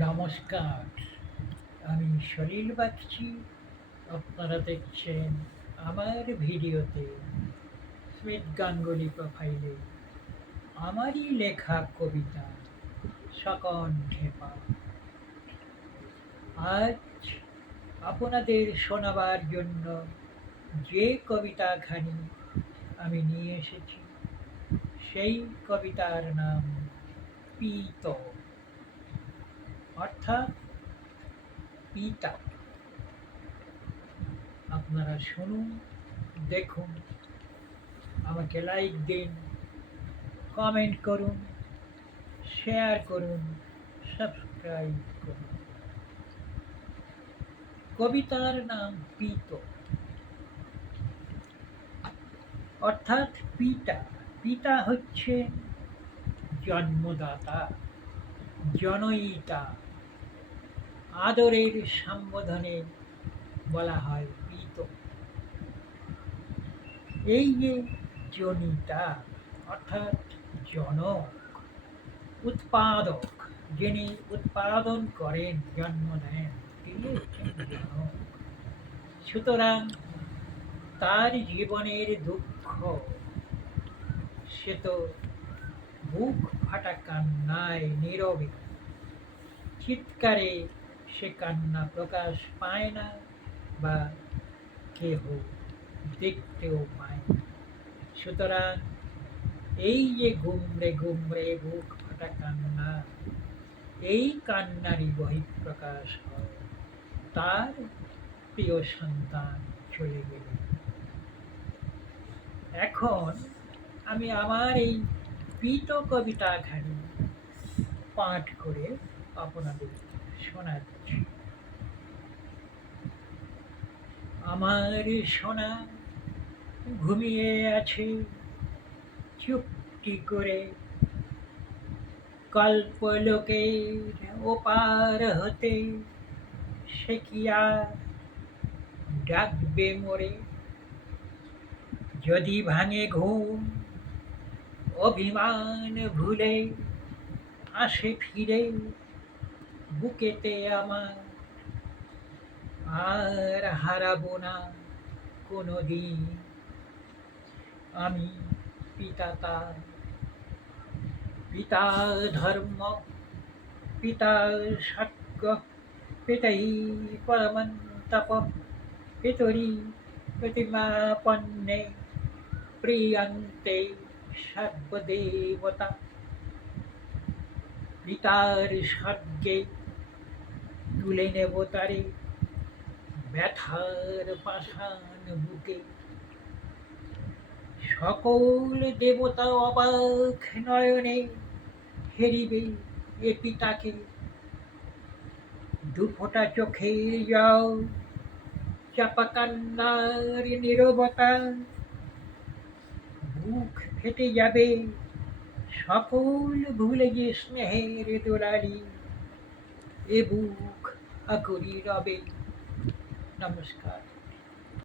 নমস্কার, আমি সলিল বাগচি। আপনারা দেখছেন আমার ভিডিওতে স্মিথ গাঙ্গুলি প্রোফাইলে আমারই লেখা কবিতা সকণ্ঠে পাঠ। আজ আপনাদের শোনাবার জন্য যে কবিতাখানি আমি নিয়ে এসেছি সেই কবিতার নাম পীত, অর্থাৎ পিতা। আপনারা শুনুন, দেখুন, আমাকে লাইক দিন, কমেন্ট করুন, শেয়ার করুন, সাবস্ক্রাইব করুন। কবিতার নাম পীত, অর্থাৎ পিতা। পিতা হচ্ছে জন্মদাতা, জনয়িতা। আদরের সম্বোধনে বলা হয় পীত। এই যে জনিতা, অর্থাৎ জনক, উৎপাদক, যিনি উৎপাদন করেন, জন্ম দেন, তিনি হচ্ছেন জনক। সুতরাং তার জীবনের দুঃখ সে তো বুক ফাটা কান্নায় নীরবে, চিৎকারে সে কান্না প্রকাশ পায় না বা কেহ দেখতেও পায় না। সুতরাং এই যে গুমড়ে গুমড়ে বুক ফাটা কান্না, এই কান্নারই বহিঃপ্রকাশ হয় তার প্রিয় সন্তান চলে গেলে। এখন আমি আমার এই পীত কবিতাখানি পাঠ করে আপনাদের শোনাচ্ছি। আমার সোনা ঘুমিয়ে আছে চুপটি করে, কল্পলোকের ওপার হতে সে কি আর ডাকবে মোরে? যদি ভাঙে ঘুম, অভিমান ভুলে আসে ফিরে বুকেতে আমার, আর হারাবো না কোনো দিন আমি পিতা তার। পিতা ধর্ম, পিতা সৎগ, পিতাই পরমন্তপ, পিতরি প্রতিমাপন্নে প্রিয়ন্তে সর্বদেবতা। পিতার স্বর্গে তুলে নেব তারে ব্যথার পাষাণ বুকে। সকল দেবতা অবাক নয়নে হেরিবে এ পিতাকে। দুফোঁটা চোখে যাও চাপা কান্নার নীরবতা, বুক ফেটে যাবে সকল ভুলে যে স্নেহের দোলালি, এ বুক আকুরি রবে। নমস্কার।